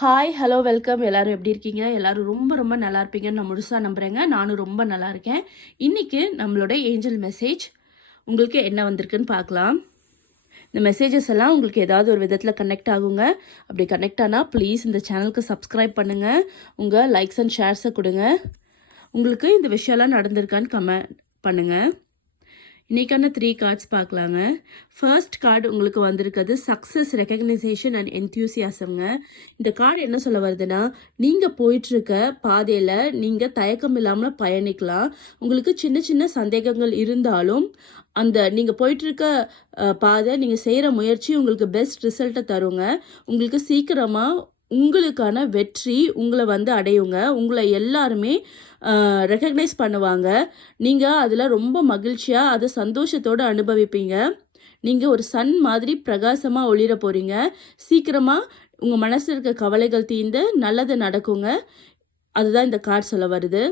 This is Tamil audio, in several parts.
Hi, hello, welcome. எல்லாரும் எப்படி இருக்கீங்க? எல்லாரும் ரொம்ப ரொம்ப நல்லா இருப்பீங்கன்னு நான் முழுசா நம்புறேங்க. நானும் ரொம்ப நல்லா இருக்கேன். இன்னைக்கு நம்மளோட ஏஞ்சல் மெசேஜ் உங்களுக்கு என்ன வந்திருக்குன்னு பார்க்கலாம். இந்த மெசேஜஸ் எல்லாம் உங்களுக்கு ஏதாவது ஒரு விதத்தில் கனெக்ட் ஆகுங்க. அப்படி கனெக்ட் ஆனால் ப்ளீஸ் இந்த சேனலுக்கு சப்ஸ்கிரைப் பண்ணுங்கள். உங்கள் லைக்ஸ் அண்ட் ஷேர்ஸை கொடுங்க. உங்களுக்கு இந்த விஷயம்லாம் நடந்திருக்கான்னு கமெண்ட் பண்ணுங்கள். இன்றைக்கான 3 கார்ட்ஸ் பார்க்கலாங்க. ஃபர்ஸ்ட் கார்டு உங்களுக்கு வந்திருக்கிறது சக்ஸஸ், ரெகக்னைசேஷன் அண்ட் என்த்யூசியாசம்ங்க. இந்த கார்டு என்ன சொல்ல வருதுன்னா, நீங்கள் போயிட்டுருக்க பாதையில் நீங்கள் தயக்கம் இல்லாமல் பயணிக்கலாம். உங்களுக்கு சின்ன சின்ன சந்தேகங்கள் இருந்தாலும் அந்த நீங்கள் போயிட்டுருக்க பாதை, நீங்கள் செய்கிற முயற்சி உங்களுக்கு பெஸ்ட் ரிசல்ட்டை தருங்க. உங்களுக்கு சீக்கிரமாக உங்களுக்கான வெற்றி உங்களை அடையுங்க. உங்களை எல்லாருமே ரெக்கக்னைஸ் பண்ணுவாங்க. நீங்கள் அதில் ரொம்ப மகிழ்ச்சியாக அதை சந்தோஷத்தோடு அனுபவிப்பீங்க. நீங்கள் ஒரு சன் மாதிரி பிரகாசமாக ஒளிர போகிறீங்க. சீக்கிரமாக உங்கள் மனசில் இருக்க கவலைகள் தீர்ந்து நல்லது நடக்குங்க. அதுதான் இந்த கார்டு சொல்ல வருது.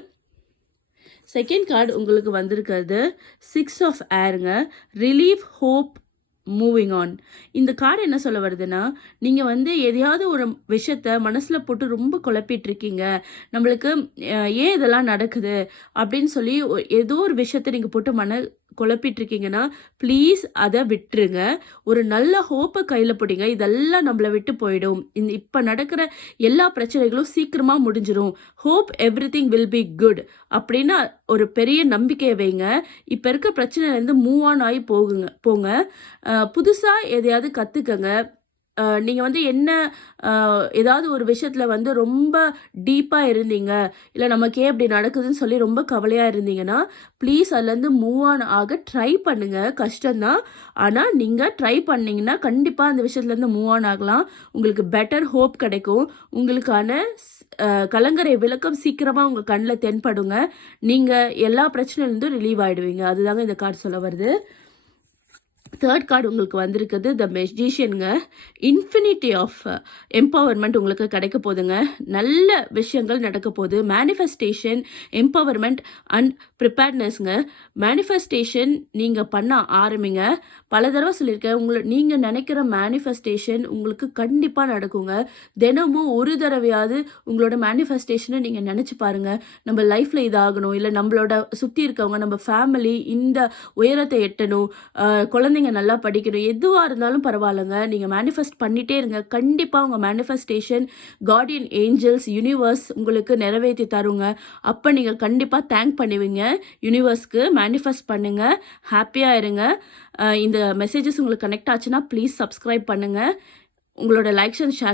செகண்ட் கார்டு உங்களுக்கு வந்திருக்கிறது 6 ஆஃப் ஏருங்க. Relief, hope, moving on. இந்த கார்டு என்ன சொல்ல வருதுன்னா, நீங்கள் எதையாவது ஒரு விஷயத்த மனசில் போட்டு ரொம்ப குழப்பிட்டுருக்கீங்க. நம்மளுக்கு ஏன் இதெல்லாம் நடக்குது அப்படின்னு சொல்லி ஏதோ ஒரு விஷயத்த நீங்கள் போட்டு குழப்பிட்டுருக்கீங்கன்னா ப்ளீஸ் அதை விட்டுருங்க. ஒரு நல்ல ஹோப்பை கையில் பிடிங்க. இதெல்லாம் நம்மளை விட்டு போயிடும். இப்போ நடக்கிற எல்லா பிரச்சனைகளும் சீக்கிரமாக முடிஞ்சிடும். Hope everything will be good அப்படின்னு ஒரு பெரிய நம்பிக்கையை வைங்க. இப்போ இருக்க பிரச்சனைலேருந்து மூவ் ஆன் ஆகி போங்க. புதுசாக எதையாவது கற்றுக்கங்க. நீங்கள் என்ன ஏதாவது ஒரு விஷயத்தில் ரொம்ப டீப்பாக இருந்தீங்க, இல்லை நமக்கு ஏன் இப்படி நடக்குதுன்னு சொல்லி ரொம்ப கவலையாக இருந்தீங்கன்னா ப்ளீஸ் அதுலேருந்து மூவ் ஆன் ஆக ட்ரை பண்ணுங்கள். கஷ்டம்தான், ஆனால் நீங்கள் ட்ரை பண்ணிங்கன்னா கண்டிப்பாக அந்த விஷயத்துலேருந்து மூவ் ஆன் ஆகலாம். உங்களுக்கு பெட்டர் ஹோப் கிடைக்கும். உங்களுக்கான கலங்கரை விளக்கம் சீக்கிரமாக உங்கள் கண்ணில் தென்படுங்க. நீங்கள் எல்லா பிரச்சனையிலேருந்தும் ரிலீவ் ஆகிடுவீங்க. அதுதாங்க இந்த கார்டு சொல்ல வருது. தேர்ட் கார்டு உங்களுக்கு வந்திருக்குது த மெஜிஷியனுங்க. இன்ஃபினிட்டி ஆஃப் எம்பவர்மெண்ட் உங்களுக்கு கிடைக்க போகுதுங்க. நல்ல விஷயங்கள் நடக்க போகுது. மேனிஃபெஸ்டேஷன், எம்பவர்மெண்ட் அண்ட் ப்ரிப்பேர்ட்னஸ்ங்க. மேனிஃபெஸ்டேஷன் நீங்கள் பண்ண ஆரம்பிங்க. பல தடவை சொல்லியிருக்கேன், நீங்கள் நினைக்கிற மேனிஃபெஸ்டேஷன் உங்களுக்கு கண்டிப்பாக நடக்குங்க. தினமும் ஒரு தடவையாவது உங்களோட மேனிஃபெஸ்டேஷனை நீங்கள் நினச்சி பாருங்கள். நம்ம லைஃப்பில் இதாகணும், இல்லை நம்மளோட சுற்றி இருக்கவங்க, நம்ம ஃபேமிலி இந்த உயரத்தை எட்டணும், குழந்தைங்க நல்லா படிக்கணும், எதுவாக இருந்தாலும் பரவாயில்லைங்க. நீங்கள் மேனிஃபெஸ்ட் பண்ணிகிட்டே இருங்க. கண்டிப்பாக உங்கள் மேனிஃபெஸ்டேஷன் கார்டியன் ஏஞ்சல்ஸ், யூனிவர்ஸ் உங்களுக்கு நிறைவேற்றி தருங்க. அப்போ நீங்கள் கண்டிப்பாக தேங்க் பண்ணுவீங்க யூனிவர்ஸ்க்கு. மேனிஃபெஸ்ட் பண்ணுங்கள், ஹாப்பியாக இருங்க. இந்த மெசேஜஸ் உங்களுக்கு கனெக்ட் ஆச்சுன்னா ப்ளீஸ் சப்ஸ்கிரைப் பண்ணுங்கள். உங்களோட லைக்ஸ் அண்ட் ஷேர்